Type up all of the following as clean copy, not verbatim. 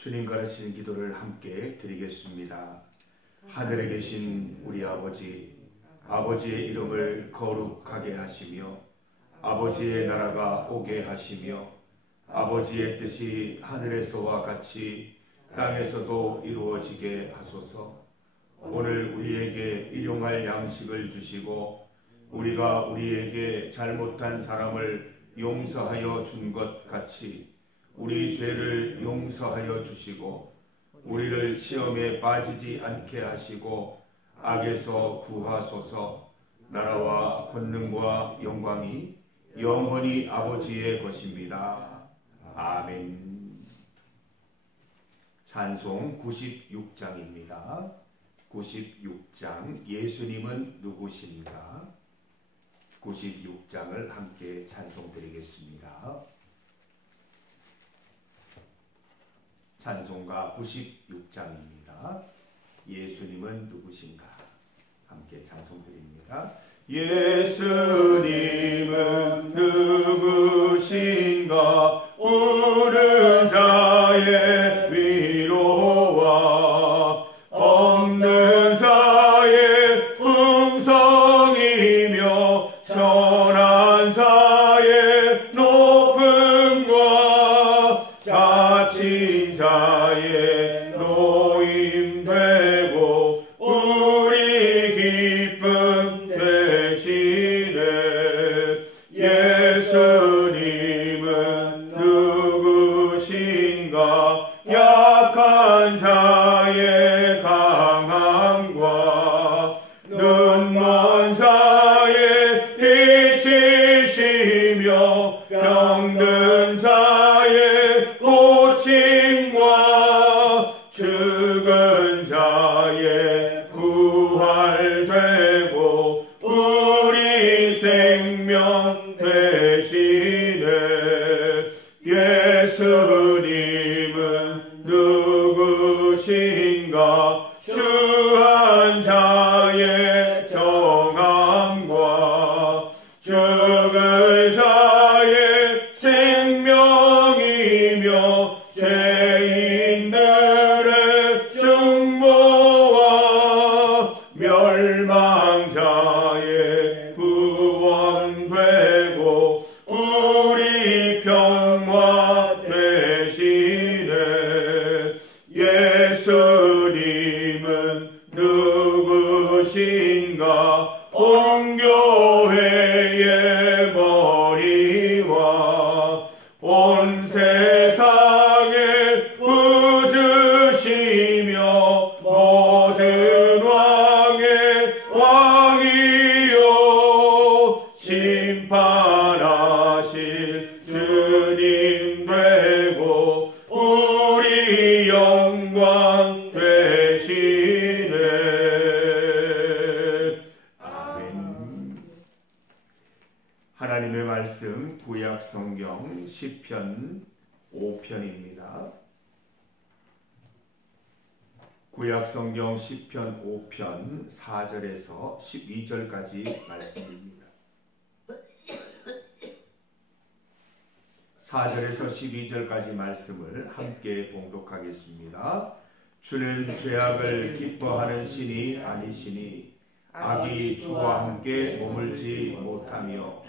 주님 가르치는 기도를 함께 드리겠습니다. 하늘에 계신 우리 아버지, 아버지의 이름을 거룩하게 하시며 아버지의 나라가 오게 하시며 아버지의 뜻이 하늘에서와 같이 땅에서도 이루어지게 하소서. 오늘 우리에게 일용할 양식을 주시고 우리가 우리에게 잘못한 사람을 용서하여 준 것 같이 우리 죄를 용서하여 주시고 우리를 시험에 빠지지 않게 하시고 악에서 구하소서. 나라와 권능과 영광이 영원히 아버지의 것입니다. 아멘. 찬송 96장입니다. 96장 예수님은 누구신가? 96장을 함께 찬송드리겠습니다. 찬송가 96장입니다. 예수님은 누구신가? 함께 찬송드립니다. 예수님은 누구신가? 우는 자의 위로와 없는 자의 풍성이며 선한 자의 높음과 갇힌 자의 노임 되고 우리 기쁨 되시네. 예수님은 누구신가? 약한 자의 강함과 눈먼 자의 빛이시며 병든 자의 고침과 죽은 자의 부활되고 우리 생명 되시네. 예수님은 누구신가? 주한 자의 정함과 죽을 자의 생명이며 죄인들의 중보와 멸망자의 구원되고 우리 평화 되시네. 예수님은 누구신가? 온 교회의 머리와 온 세상의 구주시며 모든 왕의 왕이요 심판하실 주님 되고 우리 영광 되시네. 아멘. 하나님의 말씀 구약 성경 시편 5편입니다. 구약 성경 시편 5편 4절에서 12절까지 말씀입니다. 4절에서 12절까지 말씀을 함께 봉독하겠습니다. 주는 죄악을 기뻐하는 신이 아니시니 악이 주와 함께 머물지 못하며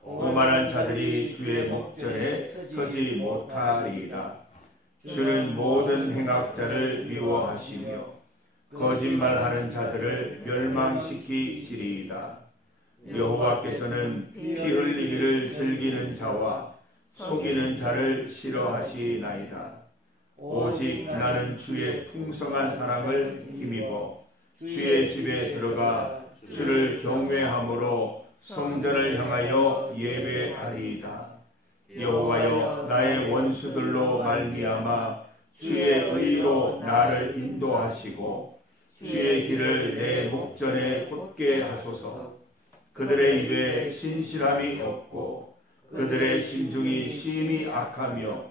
오만한 자들이 주의 목전에 서지 못하리이다. 주는 모든 행악자를 미워하시며 거짓말하는 자들을 멸망시키시리이다. 여호와께서는 피 흘리기를 즐기는 자와 속이는 자를 싫어하시나이다. 오직 나는 주의 풍성한 사랑을 힘입어 주의 집에 들어가 주를 경외함으로 성전을 향하여 예배하리이다. 여호와여, 나의 원수들로 말미암아 주의 의로 나를 인도하시고 주의 길을 내 목전에 곧게 하소서. 그들의 입에 신실함이 없고 그들의 심중이 심히 악하며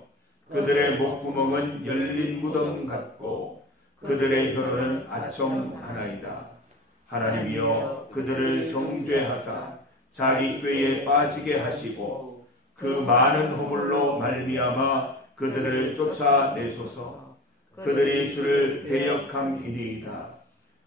그들의 목구멍은 열린 무덤 같고 그들의 혀는 아청하나이다. 하나님이여, 그들을 정죄하사 자기 꾀에 빠지게 하시고 그 많은 허물로 말미암아 그들을 쫓아내소서. 그들이 주를 배역함이니이다.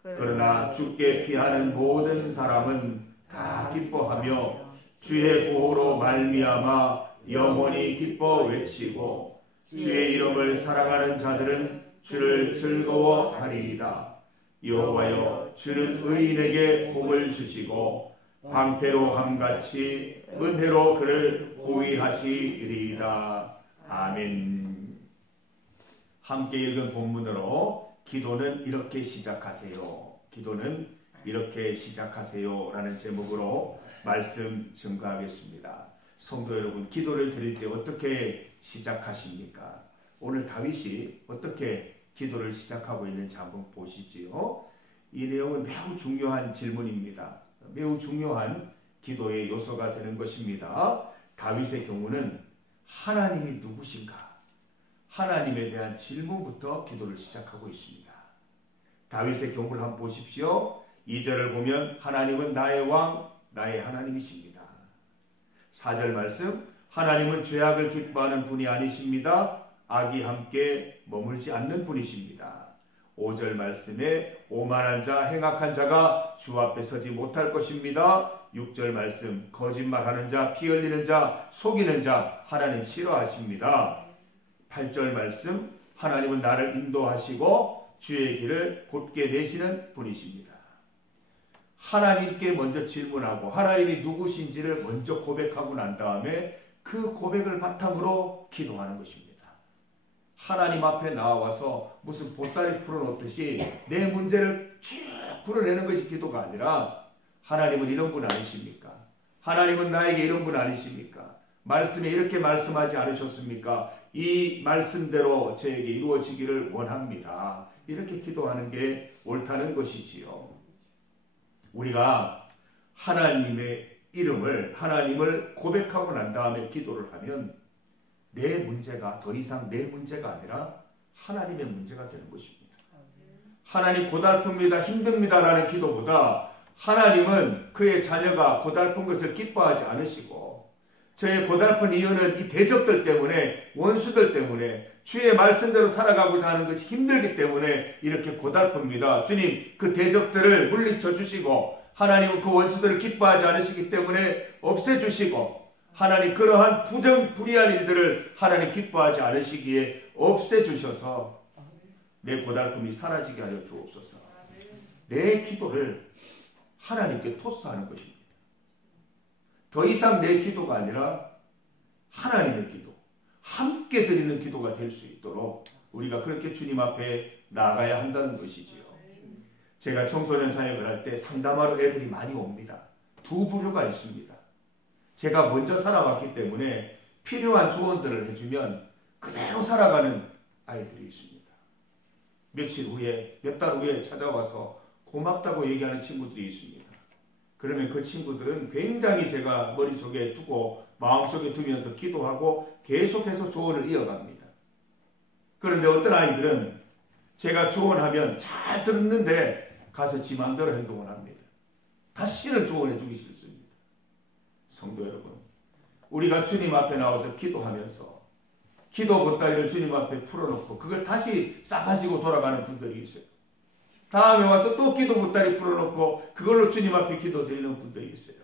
그러나 주께 피하는 모든 사람은 다 기뻐하며 주의 보호로 말미암아 영원히 기뻐 외치고 주의 이름을 사랑하는 자들은 주를 즐거워하리이다. 여호와여, 주는 의인에게 복을 주시고 방패로 함같이 은혜로 그를 호위하시리이다. 아멘. 함께 읽은 본문으로 기도는 이렇게 시작하세요. 기도는 이렇게 시작하세요 라는 제목으로 말씀 증거하겠습니다. 성도 여러분, 기도를 드릴 때 어떻게 시작하십니까? 오늘 다윗이 어떻게 기도를 시작하고 있는지 한번 보시지요. 이 내용은 매우 중요한 질문입니다. 매우 중요한 기도의 요소가 되는 것입니다. 다윗의 경우는 하나님이 누구신가? 하나님에 대한 질문부터 기도를 시작하고 있습니다. 다윗의 경우를 한번 보십시오. 2절을 보면 하나님은 나의 왕, 나의 하나님이십니다. 4절 말씀, 하나님은 죄악을 기뻐하는 분이 아니십니다. 악이 함께 머물지 않는 분이십니다. 5절 말씀에 오만한 자, 행악한 자가 주 앞에 서지 못할 것입니다. 6절 말씀, 거짓말하는 자, 피 흘리는 자, 속이는 자 하나님 싫어하십니다. 8절 말씀, 하나님은 나를 인도하시고 주의 길을 곧게 내시는 분이십니다. 하나님께 먼저 질문하고 하나님이 누구신지를 먼저 고백하고 난 다음에 그 고백을 바탕으로 기도하는 것입니다. 하나님 앞에 나와서 무슨 보따리 풀어놓듯이 내 문제를 쭉 풀어내는 것이 기도가 아니라 하나님은 이런 분 아니십니까? 하나님은 나에게 이런 분 아니십니까? 말씀에 이렇게 말씀하지 않으셨습니까? 이 말씀대로 저에게 이루어지기를 원합니다. 이렇게 기도하는 게 옳다는 것이지요. 우리가 하나님의 이름을, 하나님을 고백하고 난 다음에 기도를 하면 내 문제가 더 이상 내 문제가 아니라 하나님의 문제가 되는 것입니다. 하나님 고달픕니다, 힘듭니다 라는 기도보다 하나님은 그의 자녀가 고달픈 것을 기뻐하지 않으시고 저의 고달픈 이유는 이 대적들 때문에, 원수들 때문에 주의 말씀대로 살아가고자 하는 것이 힘들기 때문에 이렇게 고달픕니다. 주님, 그 대적들을 물리쳐 주시고 하나님은 그 원수들을 기뻐하지 않으시기 때문에 없애주시고 하나님 그러한 불의한 일들을 하나님 기뻐하지 않으시기에 없애주셔서 내 고달픔이 사라지게 하여 주옵소서. 내 기도를 하나님께 토스하는 것입니다. 더 이상 내 기도가 아니라 하나님의 기도, 함께 드리는 기도가 될 수 있도록 우리가 그렇게 주님 앞에 나아가야 한다는 것이지요. 제가 청소년 사역을 할 때 상담하러 애들이 많이 옵니다. 두 부류가 있습니다. 제가 먼저 살아왔기 때문에 필요한 조언들을 해주면 그대로 살아가는 아이들이 있습니다. 며칠 후에, 몇 달 후에 찾아와서 고맙다고 얘기하는 친구들이 있습니다. 그러면 그 친구들은 굉장히 제가 머릿속에 두고 마음속에 두면서 기도하고 계속해서 조언을 이어갑니다. 그런데 어떤 아이들은 제가 조언하면 잘 듣는데 가서 지 마음대로 행동을 합니다. 다시는 조언해 주기 싫습니다. 성도 여러분, 우리가 주님 앞에 나와서 기도하면서 기도 보따리를 주님 앞에 풀어놓고 그걸 다시 싸가지고 돌아가는 분들이 있어요. 다음에 와서 또 기도 보따리 풀어놓고 그걸로 주님 앞에 기도 드리는 분들이 있어요.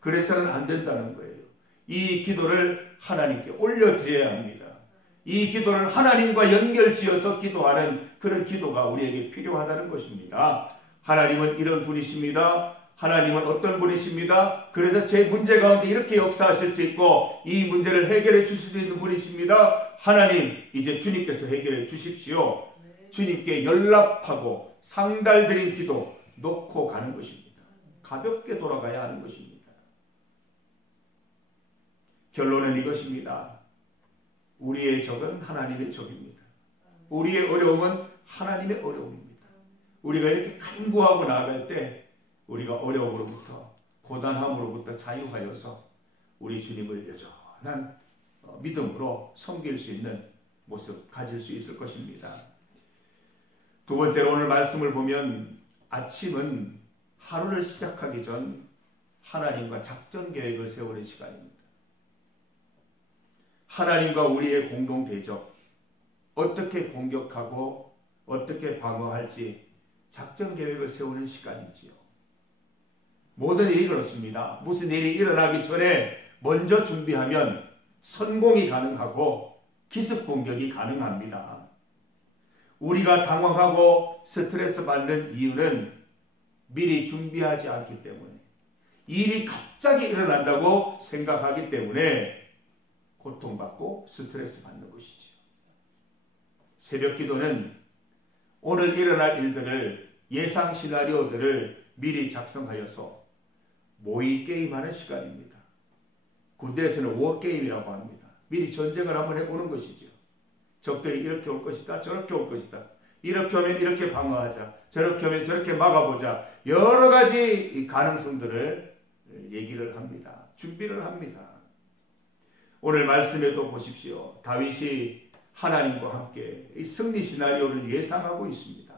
그래서는 안 된다는 거예요. 이 기도를 하나님께 올려드려야 합니다. 이 기도를 하나님과 연결지어서 기도하는 그런 기도가 우리에게 필요하다는 것입니다. 하나님은 이런 분이십니다. 하나님은 어떤 분이십니다. 그래서 제 문제 가운데 이렇게 역사하실 수 있고 이 문제를 해결해 주실 수 있는 분이십니다. 하나님, 이제 주님께서 해결해 주십시오. 주님께 연락하고 상달드린 기도 놓고 가는 것입니다. 가볍게 돌아가야 하는 것입니다. 결론은 이것입니다. 우리의 적은 하나님의 적입니다. 우리의 어려움은 하나님의 어려움입니다. 우리가 이렇게 간구하고 나아갈 때 우리가 어려움으로부터, 고단함으로부터 자유하여서 우리 주님을 여전한 믿음으로 섬길 수 있는 모습 가질 수 있을 것입니다. 두 번째로 오늘 말씀을 보면 아침은 하루를 시작하기 전 하나님과 작전 계획을 세우는 시간입니다. 하나님과 우리의 공동 대적, 어떻게 공격하고 어떻게 방어할지 작전 계획을 세우는 시간이지요. 모든 일이 그렇습니다. 무슨 일이 일어나기 전에 먼저 준비하면 선공이 가능하고 기습 공격이 가능합니다. 우리가 당황하고 스트레스 받는 이유는 미리 준비하지 않기 때문에, 일이 갑자기 일어난다고 생각하기 때문에 고통받고 스트레스 받는 것이죠. 새벽 기도는 오늘 일어날 일들을, 예상 시나리오들을 미리 작성하여서 모의 게임하는 시간입니다. 군대에서는 워게임이라고 합니다. 미리 전쟁을 한번 해보는 것이죠. 적들이 이렇게 올 것이다, 저렇게 올 것이다, 이렇게 오면 이렇게 방어하자, 저렇게 오면 저렇게 막아보자, 여러 가지 가능성들을 얘기를 합니다. 준비를 합니다. 오늘 말씀에도 보십시오. 다윗이 하나님과 함께 이 승리 시나리오를 예상하고 있습니다.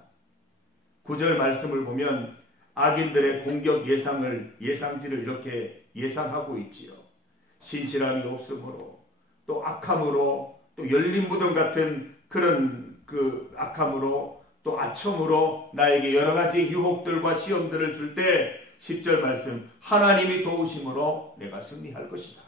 9절 말씀을 보면 악인들의 공격 예상지를 이렇게 예상하고 있지요. 신실함이 없으므로, 또 악함으로, 또 열린 무덤 같은 그런 악함으로, 또 아첨으로 나에게 여러 가지 유혹들과 시험들을 줄 때 10절 말씀, 하나님이 도우심으로 내가 승리할 것이다.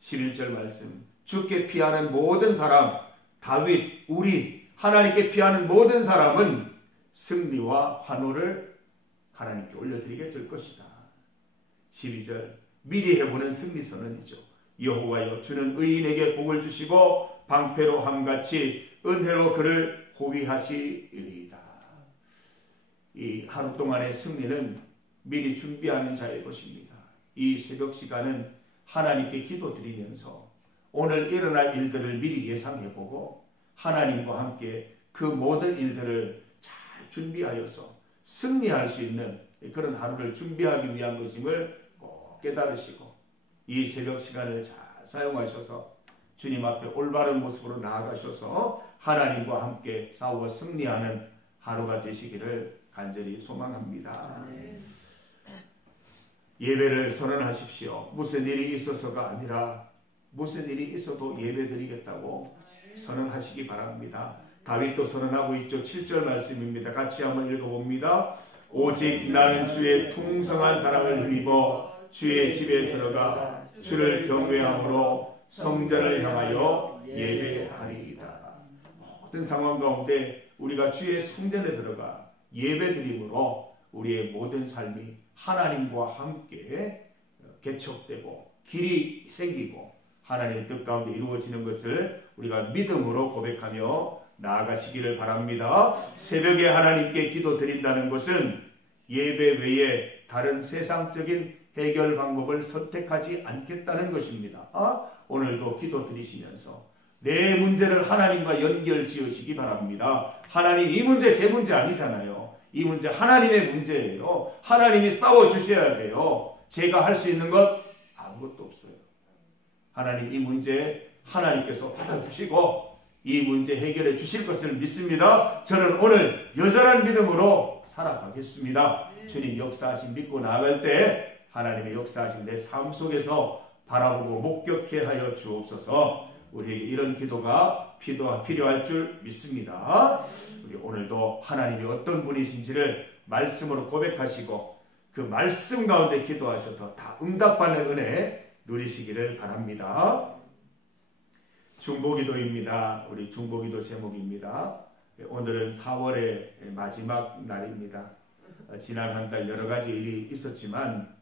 11절 말씀, 주께 피하는 모든 사람, 다윗, 우리 하나님께 피하는 모든 사람은 승리와 환호를 하나님께 올려드리게 될 것이다. 12절, 미리 해보는 승리 선언이죠. 여호와여, 주는 의인에게 복을 주시고 방패로 함같이 은혜로 그를 호위하시리이다. 이 하루 동안의 승리는 미리 준비하는 자의 것입니다. 이 새벽 시간은 하나님께 기도드리면서 오늘 일어날 일들을 미리 예상해보고 하나님과 함께 그 모든 일들을 잘 준비하여서 승리할 수 있는 그런 하루를 준비하기 위한 것임을 꼭 깨달으시고 이 새벽 시간을 잘 사용하셔서 주님 앞에 올바른 모습으로 나아가셔서 하나님과 함께 싸워 승리하는 하루가 되시기를 간절히 소망합니다. 예배를 선언하십시오. 무슨 일이 있어서가 아니라 무슨 일이 있어도 예배드리겠다고 선언하시기 바랍니다. 다윗도 선언하고 있죠. 7절 말씀입니다. 같이 한번 읽어봅니다. 오직 나는 주의 풍성한 사랑을 힘입어 주의 집에 들어가 주를 경외함으로 성전을 향하여 예배하리이다. 모든 상황 가운데 우리가 주의 성전에 들어가 예배드림으로 우리의 모든 삶이 하나님과 함께 개척되고 길이 생기고 하나님의 뜻 가운데 이루어지는 것을 우리가 믿음으로 고백하며 나아가시기를 바랍니다. 새벽에 하나님께 기도드린다는 것은 예배 외에 다른 세상적인 해결 방법을 선택하지 않겠다는 것입니다. 오늘도 기도드리시면서 내 문제를 하나님과 연결 지으시기 바랍니다. 하나님, 이 문제 제 문제 아니잖아요. 이 문제 하나님의 문제예요. 하나님이 싸워주셔야 돼요. 제가 할 수 있는 것 아무것도 없어요. 하나님, 이 문제 하나님께서 받아주시고 이 문제 해결해 주실 것을 믿습니다. 저는 오늘 여전한 믿음으로 살아가겠습니다. 주님 역사하신 믿고 나아갈 때 하나님의 역사하신 내 삶 속에서 바라보고 목격해 하여 주옵소서. 우리에게 이런 기도가 필요할 줄 믿습니다. 우리 오늘도 하나님이 어떤 분이신지를 말씀으로 고백하시고 그 말씀 가운데 기도하셔서 다 응답받는 은혜 누리시기를 바랍니다. 중보기도입니다. 우리 중보기도 제목입니다. 오늘은 4월의 마지막 날입니다. 지난 한 달 여러 가지 일이 있었지만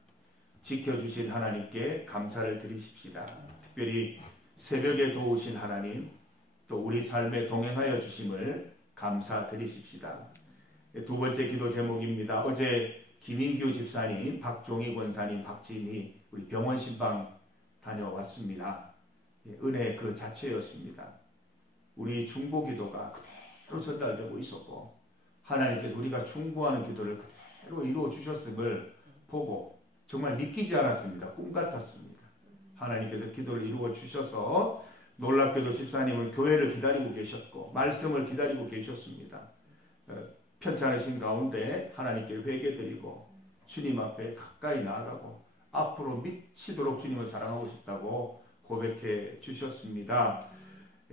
지켜주신 하나님께 감사를 드리십시다. 특별히 새벽에 도우신 하나님, 또 우리 삶에 동행하여 주심을 감사드리십시다. 두 번째 기도 제목입니다. 어제 김인규 집사님, 박종희 권사님, 박진희 우리 병원 신방 다녀왔습니다. 은혜 그 자체였습니다. 우리 중보기도가 그대로 전달되고 있었고 하나님께서 우리가 중보하는 기도를 그대로 이루어 주셨음을 보고 정말 믿기지 않았습니다. 꿈 같았습니다. 하나님께서 기도를 이루어 주셔서 놀랍게도 집사님은 교회를 기다리고 계셨고 말씀을 기다리고 계셨습니다. 편찮으신 가운데 하나님께 회개드리고 주님 앞에 가까이 나아가고 앞으로 미치도록 주님을 사랑하고 싶다고 고백해 주셨습니다.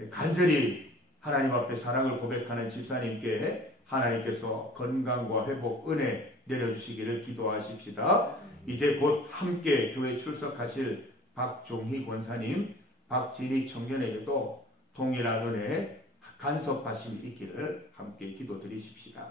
간절히 하나님 앞에 사랑을 고백하는 집사님께 하나님께서 건강과 회복, 은혜 내려주시기를 기도하십시다. 이제 곧 함께 교회 출석하실 박종희 권사님, 박진희 청년에게도 동일한 은혜 간섭하심이 있기를 함께 기도드리십시다.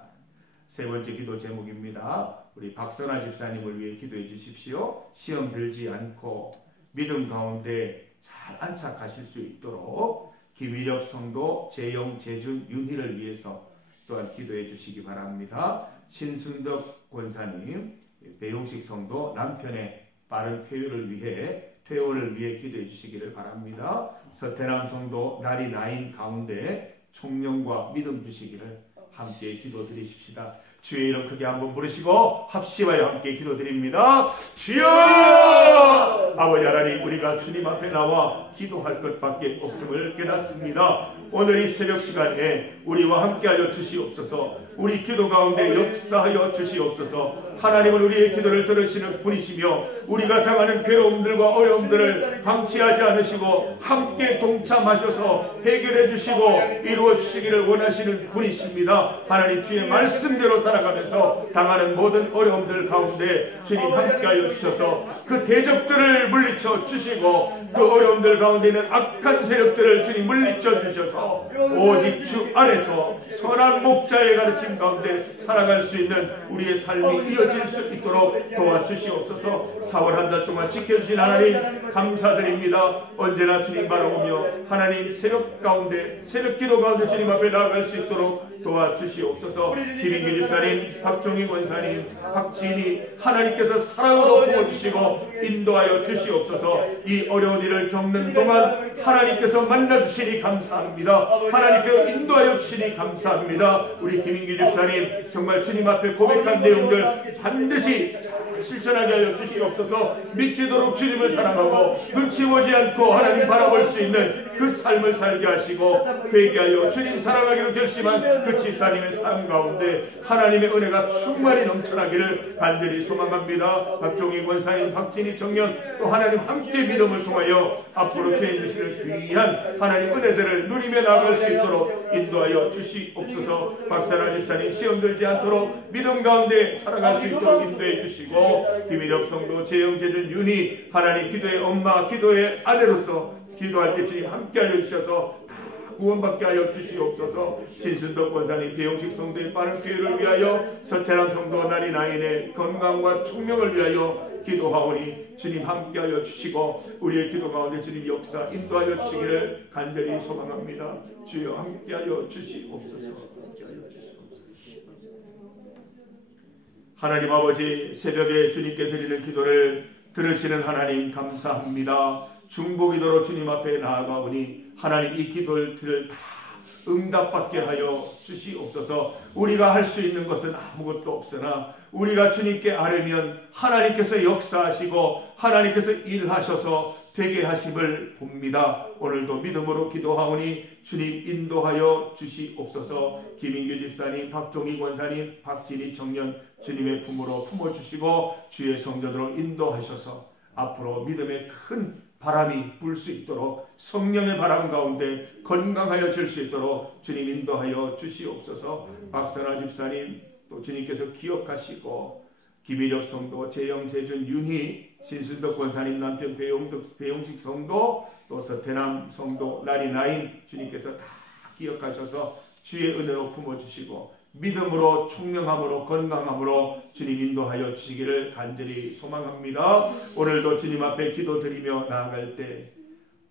세 번째 기도 제목입니다. 우리 박선아 집사님을 위해 기도해 주십시오. 시험 들지 않고 믿음 가운데 잘 안착하실 수 있도록 김일엽 성도, 재영, 재준, 윤희를 위해서 또한 기도해 주시기 바랍니다. 신순덕 권사님, 배용식 성도 남편의 빠른 퇴원을 위해 기도해 주시기를 바랍니다. 서태남 성도 날이 나인 가운데 총명과 믿음 주시기를 함께 기도드리십시다. 주의 이름 크게 한번 부르시고 합심하여 함께 기도드립니다. 주여! 아버지 하나님, 우리가 주님 앞에 나와 기도할 것밖에 없음을 깨닫습니다. 오늘 이 새벽 시간에 우리와 함께하여 주시옵소서. 우리 기도 가운데 역사하여 주시옵소서. 하나님은 우리의 기도를 들으시는 분이시며 우리가 당하는 괴로움들과 어려움들을 방치하지 않으시고 함께 동참하셔서 해결해 주시고 이루어 주시기를 원하시는 분이십니다. 하나님, 주의 말씀대로 살아가면서 당하는 모든 어려움들 가운데 주님 함께하여 주셔서 그 대적들을 물리쳐 주시고 그 어려움들 가운데 있는 악한 세력들을 주님 물리쳐 주셔서 오직 주 안에서 선한 목자의 가르침 가운데 살아갈 수 있는 우리의 삶이 이어질 수 있도록 도와주시옵소서. 4월 한 달 동안 지켜주신 하나님 감사드립니다. 언제나 주님 바라보며 하나님 새벽 기도 가운데 주님 앞에 나아갈 수 있도록 도와주시옵소서. 김인규 집사님, 박종희 권사님, 박지인이 하나님께서 사랑으로 부어주시고 인도하여 주시옵소서. 이 어려운 일을 겪는 동안 하나님께서 만나주시니 감사합니다. 하나님께서 인도하여 주시니 감사합니다. 우리 김인규 집사님 정말 주님 앞에 고백한 내용들 반드시 잘 실천하게 하여 주시옵소서. 미치도록 주님을 사랑하고 눈치 보지 않고 하나님 바라볼 수 있는 그 삶을 살게 하시고 회개하여 주님 사랑하기로 결심한 그 집사님의 삶 가운데 하나님의 은혜가 충만히 넘쳐나기를 간절히 소망합니다. 박종희 권사님, 박진희 청년 또 하나님 함께 믿음을 통하여 앞으로 주해 주시는 귀한 하나님 은혜들을 누리며 나아갈 수 있도록 인도하여 주시옵소서. 박선아 집사님 시험 들지 않도록 믿음 가운데 살아갈 수 있도록 인도해 주시고 김일엽 성도, 재영, 재준, 윤희 하나님 기도의 엄마, 기도의 아내로서 기도할 때 주님 함께하여 주셔서 구원받게 하여 주시옵소서. 신순덕 권사님, 배용식 성도의 빠른 쾌유를 위하여 서태남 성도 날이 나인의 건강과 총명을 위하여 기도하오니 주님 함께하여 주시고 우리의 기도 가운데 주님 역사 인도하여 주시기를 간절히 소망합니다. 주여 함께하여 주시옵소서. 하나님 아버지, 새벽에 주님께 드리는 기도를 들으시는 하나님 감사합니다. 중보기도로 주님 앞에 나아가오니 하나님 이 기도를 다 응답받게 하여 주시옵소서. 우리가 할 수 있는 것은 아무것도 없으나 우리가 주님께 아뢰면 하나님께서 역사하시고 하나님께서 일하셔서 되게 하심을 봅니다. 오늘도 믿음으로 기도하오니 주님 인도하여 주시옵소서. 김인규 집사님, 박종희 권사님, 박진희 청년 주님의 품으로 품어주시고 주의 성전으로 인도하셔서 앞으로 믿음의 큰 바람이 불 수 있도록 성령의 바람 가운데 건강하여 질 수 있도록 주님 인도하여 주시옵소서. 박선아 집사님 또 주님께서 기억하시고 김일엽 성도, 재영, 재준, 윤희, 신순덕 권사님 남편 배용식 성도 또 서태남 성도 날이 나인 주님께서 다 기억하셔서 주의 은혜로 품어주시고 믿음으로 총명함으로 건강함으로 주님 인도하여 주시기를 간절히 소망합니다. 오늘도 주님 앞에 기도드리며 나아갈 때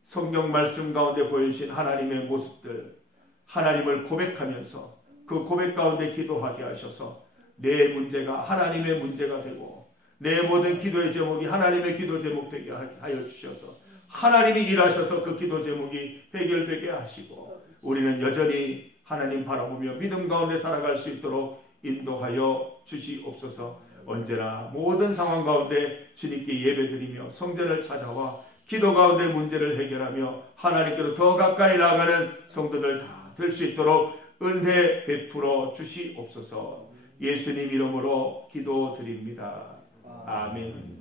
성경 말씀 가운데 보여주신 하나님의 모습들 하나님을 고백하면서 그 고백 가운데 기도하게 하셔서 내 문제가 하나님의 문제가 되고 내 모든 기도의 제목이 하나님의 기도 제목 되게 하여 주셔서 하나님이 일하셔서 그 기도 제목이 해결되게 하시고 우리는 여전히 하나님 바라보며 믿음 가운데 살아갈 수 있도록 인도하여 주시옵소서. 언제나 모든 상황 가운데 주님께 예배드리며 성전을 찾아와 기도 가운데 문제를 해결하며 하나님께로 더 가까이 나아가는 성도들 다 될 수 있도록 은혜 베풀어 주시옵소서. 예수님 이름으로 기도드립니다. 아멘.